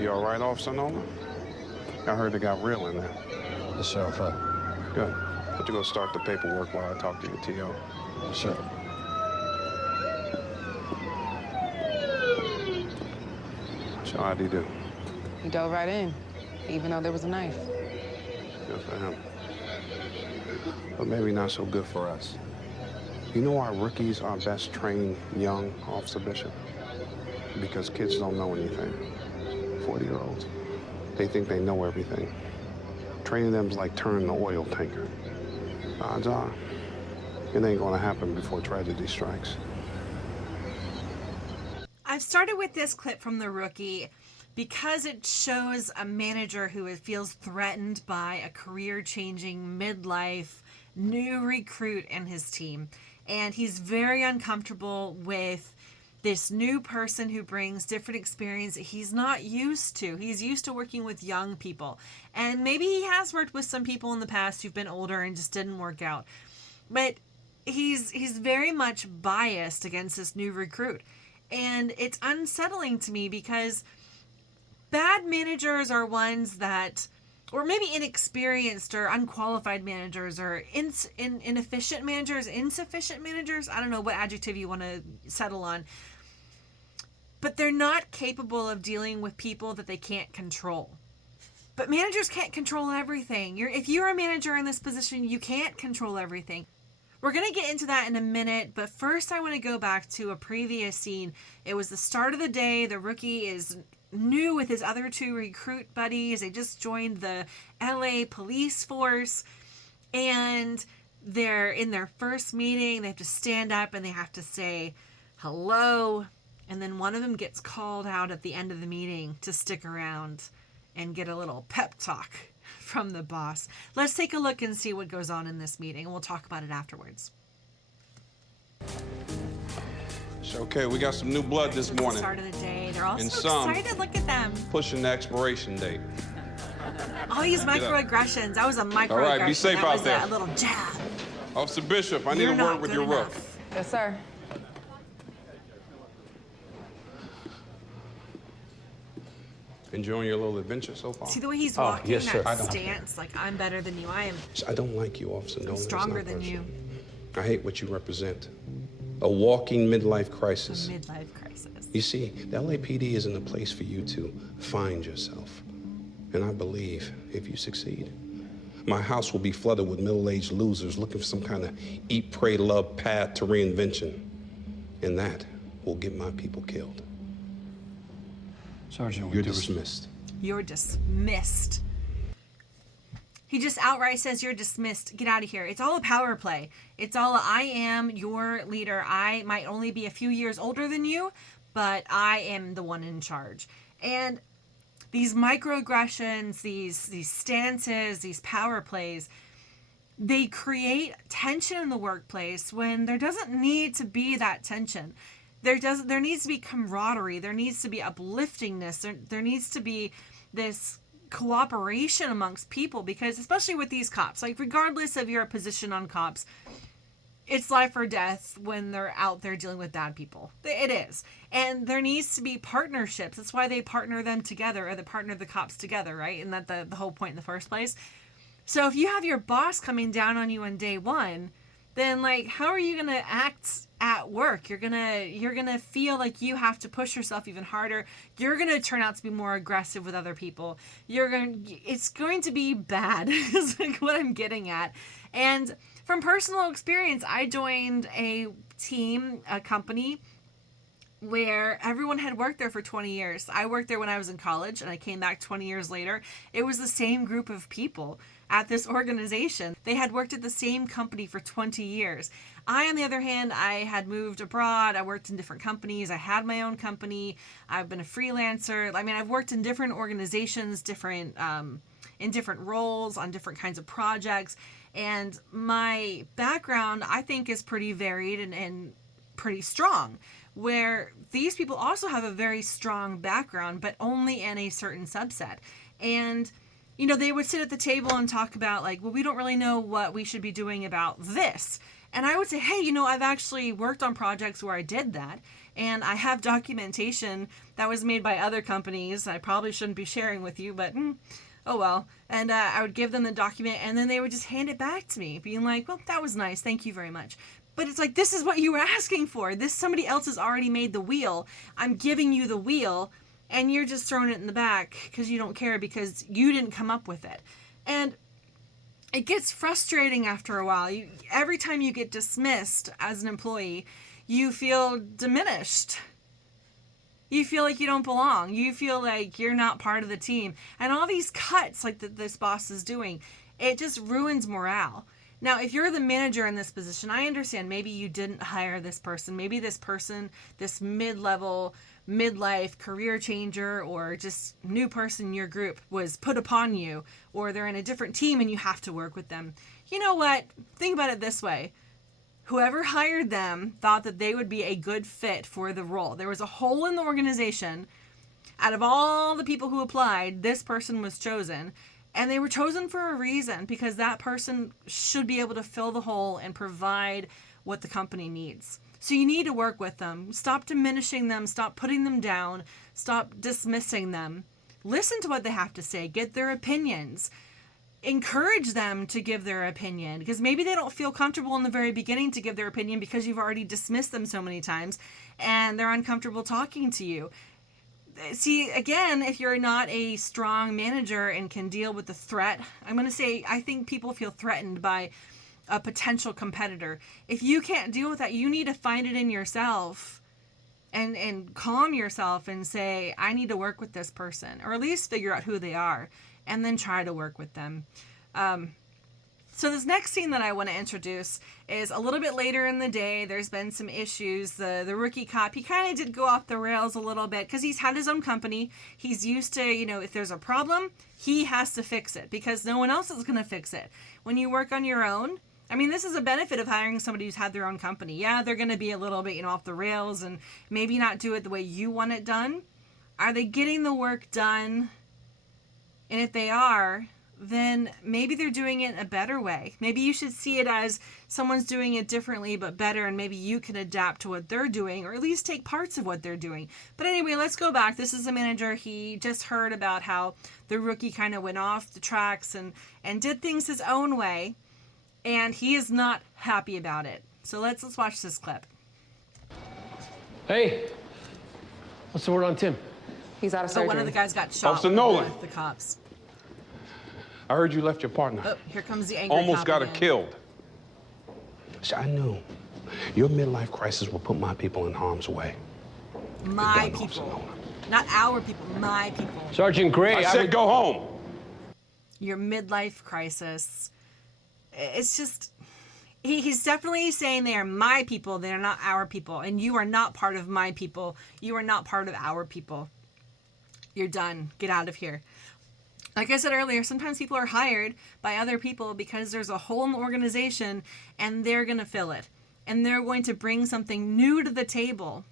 You all right, Officer Nolan? I heard it got real in there. Yes, sir. Good. Why don't you go start the paperwork while I talk to your T.O.? Yes, sir. So how'd he do? He dove right in, even though there was a knife. Good for him. But maybe not so good for us. You know our rookies are best trained young, Officer Bishop? Because kids don't know anything. 40-year-olds. They think they know everything. Training them's like turning the oil tanker. Odds are, it ain't gonna happen before tragedy strikes. I've started with this clip from The Rookie because it shows a manager who feels threatened by a career-changing midlife new recruit in his team. And he's very uncomfortable with this new person who brings different experience that he's not used to. He's used to working with young people. And maybe he has worked with some people in the past who've been older and just didn't work out. But he's very much biased against this new recruit. And it's unsettling to me because bad managers are ones that, or maybe inexperienced or unqualified managers, or inefficient managers, insufficient managers. I don't know what adjective you want to settle on. But they're not capable of dealing with people that they can't control. But managers can't control everything. If you're a manager in this position, you can't control everything. We're going to get into that in a minute, but first I want to go back to a previous scene. It was the start of the day. The rookie is new with his other two recruit buddies. They just joined the LA police force, and they're in their first meeting. They have to stand up and they have to say hello, and then one of them gets called out at the end of the meeting to stick around and get a little pep talk from the boss. Let's take a look and see what goes on in this meeting, and we'll talk about it afterwards. Okay, we got some new blood this morning. Start of the day. They're all And so some excited. Look at them. pushing the expiration date. All these microaggressions. That was a microaggression. All right, be safe that out was there. A little jab. Officer Bishop, I need You're a not word with good your rook. enough. Yes, sir. Enjoying your little adventure so far? See the way he's walking, yes, sir. that stance, like I'm better than you. I don't like you, Officer Nolan. It's stronger not than personal. you. I hate what you represent. A walking midlife A crisis. midlife crisis. You see, the LAPD isn't a place for you to find yourself. And I believe if you succeed, my house will be flooded with middle-aged losers looking for some kind of eat, pray, love path to reinvention. And that will get my people killed. Sergeant, You're dismissed. You're dismissed. He just outright says you're dismissed. Get out of here. It's all a power play. It's all I am your leader. I might only be a few years older than you, but I am the one in charge. And these microaggressions, these stances, these power plays, they create tension in the workplace when there doesn't need to be that tension. There needs to be camaraderie. There needs to be upliftingness. There needs to be this cooperation amongst people, because especially with these cops, like regardless of your position on cops, it's life or death when they're out there dealing with bad people. It is. And there needs to be partnerships. That's why they partner them together, or they partner the cops together, right? Isn't that the whole point in the first place? So if you have your boss coming down on you on day one, then like, how are you going to act at work? You're going to feel like you have to push yourself even harder. You're going to turn out to be more aggressive with other people. It's going to be bad is like what I'm getting at. And from personal experience, I joined a company where everyone had worked there for 20 years. I worked there when I was in college, and I came back 20 years later. It was the same group of people at this organization. They had worked at the same company for 20 years. I, on the other hand, I had moved abroad. I worked in different companies. I had my own company. I've been a freelancer. I mean, I've worked in different organizations, in different roles, on different kinds of projects. And my background, I think, is pretty varied and pretty strong, where these people also have a very strong background, but only in a certain subset. And you know, they would sit at the table and talk about like, well, we don't really know what we should be doing about this. And I would say, hey, you know, I've actually worked on projects where I did that. And I have documentation that was made by other companies I probably shouldn't be sharing with you, but oh well. And I would give them the document, and then they would just hand it back to me, being like, well, that was nice. Thank you very much. But it's like, this is what you were asking for. Somebody else has already made the wheel. I'm giving you the wheel, and you're just throwing it in the back because you don't care because you didn't come up with it. And it gets frustrating after a while. Every time you get dismissed as an employee, you feel diminished. You feel like you don't belong. You feel like you're not part of the team. And all these cuts like this boss is doing, it just ruins morale. Now, if you're the manager in this position, I understand maybe you didn't hire this person. Maybe this person, this mid-level, midlife career changer, or just new person in your group was put upon you, or they're in a different team and you have to work with them. You know what? Think about it this way. Whoever hired them thought that they would be a good fit for the role. There was a hole in the organization. Out of all the people who applied, this person was chosen. And they were chosen for a reason, because that person should be able to fill the hole and provide what the company needs. So you need to work with them. Stop diminishing them. Stop putting them down. Stop dismissing them. Listen to what they have to say. Get their opinions. Encourage them to give their opinion, because maybe they don't feel comfortable in the very beginning to give their opinion because you've already dismissed them so many times and they're uncomfortable talking to you. See, again, if you're not a strong manager and can deal with the threat, I'm going to say I think people feel threatened by a potential competitor. If you can't deal with that, you need to find it in yourself and calm yourself and say, I need to work with this person, or at least figure out who they are, and then try to work with them. So this next scene that I want to introduce is a little bit later in the day. There's been some issues. The rookie cop, he kind of did go off the rails a little bit because he's had his own company. He's used to, if there's a problem, he has to fix it because no one else is going to fix it. When you work on your own, I mean, this is a benefit of hiring somebody who's had their own company. Yeah, they're going to be a little bit, off the rails and maybe not do it the way you want it done. Are they getting the work done? And if they are, then maybe they're doing it a better way. Maybe you should see it as someone's doing it differently but better, and maybe you can adapt to what they're doing, or at least take parts of what they're doing. But anyway, let's go back. This is a manager. He just heard about how the rookie kind of went off the tracks and did things his own way, and he is not happy about it. So let's watch this clip. Hey, what's the word on Tim? He's out of So surgery. one of the guys got shot. Officer Nolan. With the cops. I heard you left your partner. Oh, here comes the angry Almost cop got her again. killed. See, I knew your midlife crisis will put my people in harm's way. My You're done, Officer people. Nolan. Not our people, my people. Sergeant Gray, I said go home. Your midlife crisis. It's just, he's definitely saying they are my people, they are not our people. And you are not part of my people. You are not part of our people. You're done. Get out of here. Like I said earlier, sometimes people are hired by other people because there's a hole in the organization and they're going to fill it. And they're going to bring something new to the table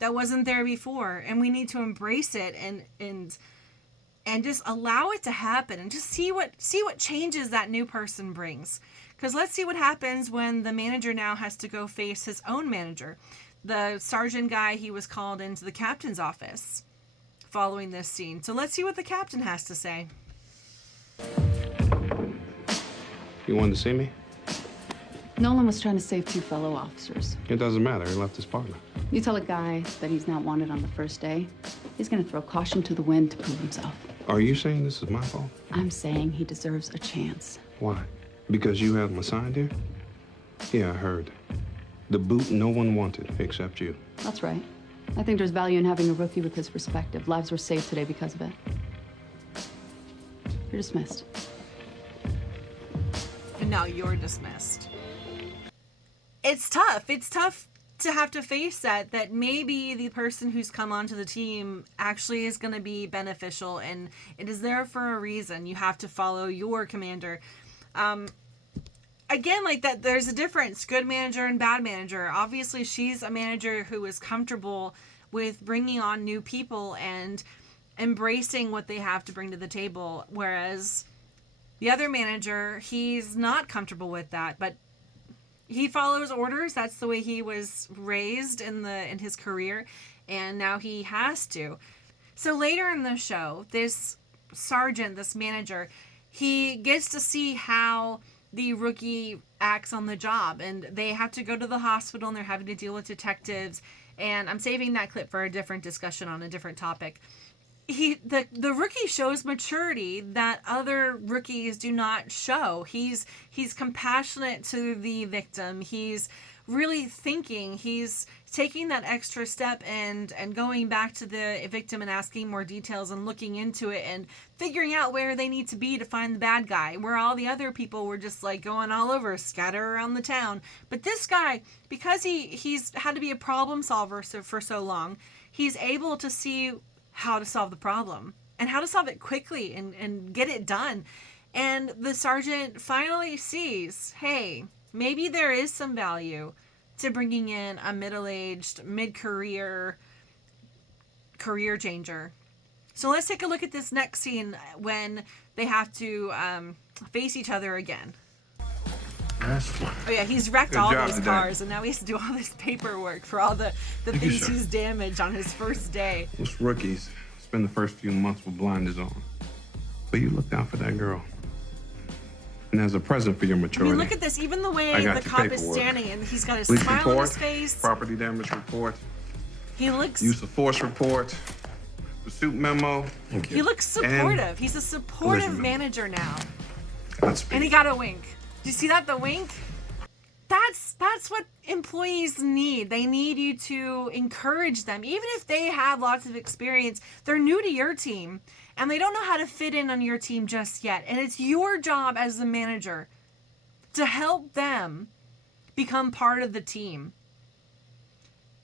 that wasn't there before. And we need to embrace it and just allow it to happen and just see what changes that new person brings. Because let's see what happens when the manager now has to go face his own manager. The sergeant guy, he was called into the captain's office following this scene. So let's see what the captain has to say. You wanted to see me? Nolan was trying to save two fellow officers. It doesn't matter. He left his partner. You tell a guy that he's not wanted on the first day, he's gonna throw caution to the wind to prove himself. Are you saying this is my fault? I'm saying he deserves a chance. Why? Because you had him assigned here? Yeah, I heard. The boot no one wanted except you. That's right. I think there's value in having a rookie with his perspective. Lives were saved today because of it. You're dismissed. And now you're dismissed. It's tough. It's tough to have to face that maybe the person who's come onto the team actually is going to be beneficial, and it is there for a reason. You have to follow your commander. Again, like that, there's a difference. Good manager and bad manager. Obviously, she's a manager who is comfortable with bringing on new people and embracing what they have to bring to the table. Whereas the other manager, he's not comfortable with that. But, he follows orders. That's the way he was raised in his career, and now he has to. So later in the show, this sergeant, this manager, he gets to see how the rookie acts on the job, and they have to go to the hospital and they're having to deal with detectives. And I'm saving that clip for a different discussion on a different topic. The rookie shows maturity that other rookies do not show. He's compassionate to the victim. He's really thinking. He's taking that extra step and going back to the victim and asking more details and looking into it and figuring out where they need to be to find the bad guy, where all the other people were just like going all over, scatter around the town. But this guy, because he's had to be a problem solver for so long, he's able to see how to solve the problem and how to solve it quickly and get it done. And the sergeant finally sees, hey, maybe there is some value to bringing in a middle-aged, mid-career career changer. So let's take a look at this next scene when they have to face each other again. Oh yeah, he's wrecked all these cars, and now he has to do all this paperwork for all the things he's damaged on his first day. Most rookies spend the first few months with blinders on. But you looked out for that girl. And as a present for your maturity. I mean, look at this. Even the way the cop is standing, and he's got a smile on his face. Property damage report. He looks... Use of force report. Pursuit memo. He looks supportive. He's a supportive manager now. Godspeed. And he got a wink. Do you see that, the wink? That's what employees need. They need you to encourage them. Even if they have lots of experience, they're new to your team, and they don't know how to fit in on your team just yet. And it's your job as the manager to help them become part of the team.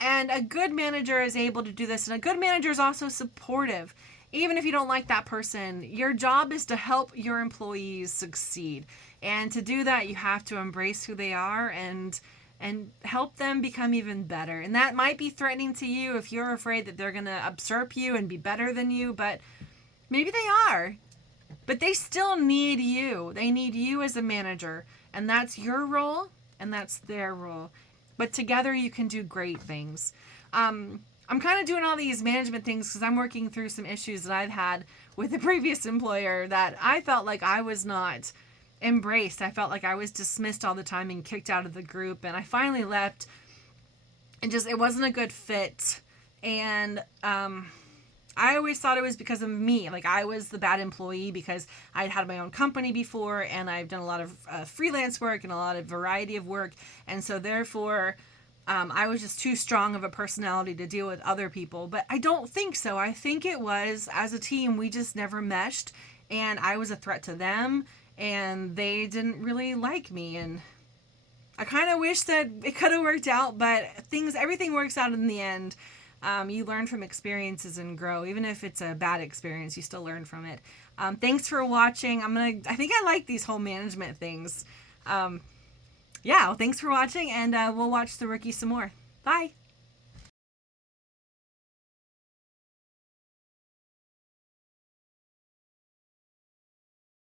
And a good manager is able to do this, and a good manager is also supportive. Even if you don't like that person, your job is to help your employees succeed. And to do that, you have to embrace who they are and help them become even better. And that might be threatening to you if you're afraid that they're going to usurp you and be better than you, but maybe they are. But they still need you. They need you as a manager. And that's your role, and that's their role. But together you can do great things. I'm kind of doing all these management things because I'm working through some issues that I've had with the previous employer that I felt like I was not embraced. I felt like I was dismissed all the time and kicked out of the group. And I finally left, and it wasn't a good fit. And I always thought it was because of me. Like, I was the bad employee because I'd had my own company before, and I've done a lot of freelance work and a lot of variety of work. And so therefore, I was just too strong of a personality to deal with other people. But I don't think so. I think it was, as a team, we just never meshed, and I was a threat to them, and they didn't really like me. And I kind of wish that it could have worked out, but everything works out in the end. You learn from experiences and grow. Even if it's a bad experience, you still learn from it. Thanks for watching. I think I like these whole management things. Yeah, well, thanks for watching, and we'll watch The Rookie some more. Bye.